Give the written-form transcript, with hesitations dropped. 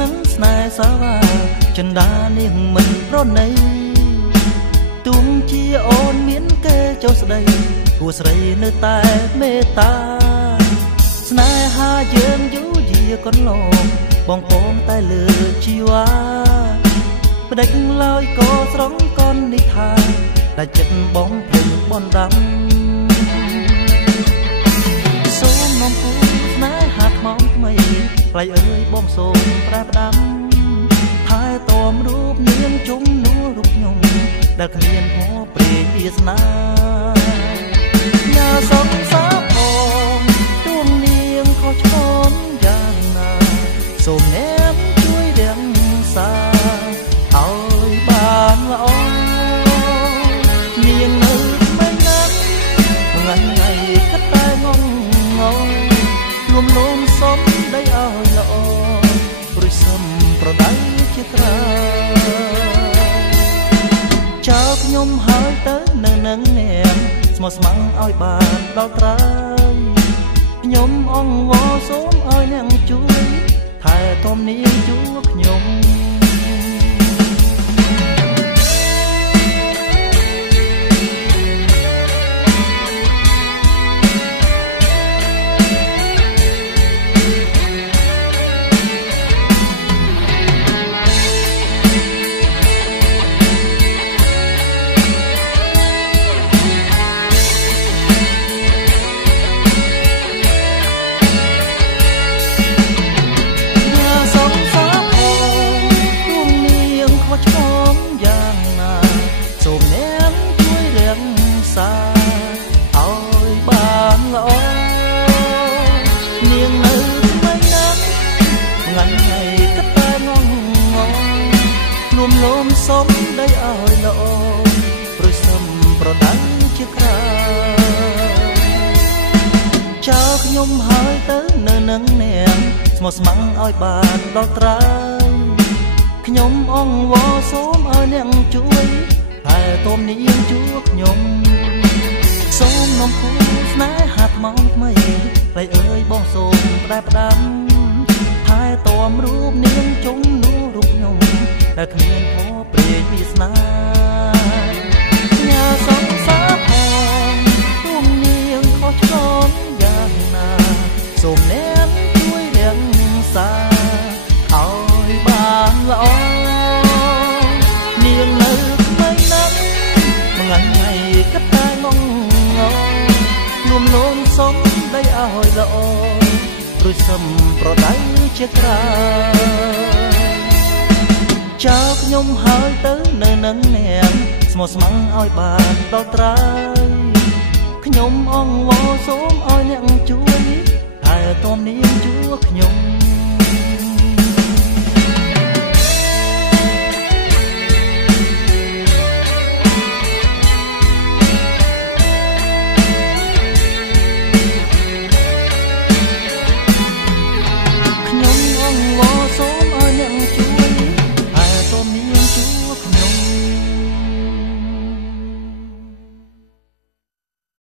នឹងស្នេហ៍សាវាចិន្តានាងមិនប្រណីទុំជាអូនមានគេចុះស្ដីគួស្រីនៅតែមេត្តាស្នេហាយើងយូរយាកន្លងបងពងតែលើជីវ៉ាផ្ដេចឡើយក៏ស្រង់កននេះថាតែចិត្តបងភ្លេចបនដាំសូមនំគូស្នេហាថ្មថ្មីថ្លៃអើយបងសូមប្រែផ្ដាំថែទាំរូបនាងជុំនួរូបខ្ញុំដែលគ្មានហោព្រេងវាសនាញ៉ាសងសាផងទួងនាងខុសឆ្គងយ៉ាងណាសូមអ្នកជួយរាំងសាឲ្យបានល្អនាងនៅថ្មីណាស់ថ្ងៃថ្ងៃគិតតែងងងលួមលោមសុំដីឲ្យល្អព្រួយសុំប្រដៅជាត្រាចោលខ្ញុំហើយទៅនៅនឹងអ្នកស្មោះស្ម័គ្រឲ្យបានដល់ត្រើយខ្ញុំអង្វរសូមឲ្យអ្នកជួយថែទាំនាងជួខ្ញុំលោមសុំដីឲ្យល្អព្រួយសុំប្រដៅជាក្រាចោលខ្ញុំហើយទៅនៅនឹងអ្នកស្មោះស្ម័គ្រឲ្យបានដល់ត្រើយខ្ញុំអង្វរសូមឲ្យអ្នកជួយតែទុំនាងជួខ្ញុំសូមនំគូស្នេហាថ្មថ្មីថ្លៃអើយបងសូមផ្ដែផ្ដាំថែទាំរូបនាងជុំនួរូបខ្ញុំដែលគ្មានហោព្រេងវាសនាញ៉ាសងសាផងទុំនាងខុសឆ្គងយ៉ាងណាសូមអ្នកជួយរាំងសាឲ្យបានល្អនាងនៅថ្មីណាស់ថ្ងៃថ្ងៃគិតតែងងលួមលោមសុំដីឲ្យល្អព្រួយសុំប្រដៅជាក្រាចោលខ្ញុំហើយទៅនៅនឹងអ្នកស្មោះស្ម័គ្រឲ្យបានដល់ត្រើយខ្ញុំអង្វរសូមឲ្យអ្នកជួយតែតំនាងជួខ្ញុំ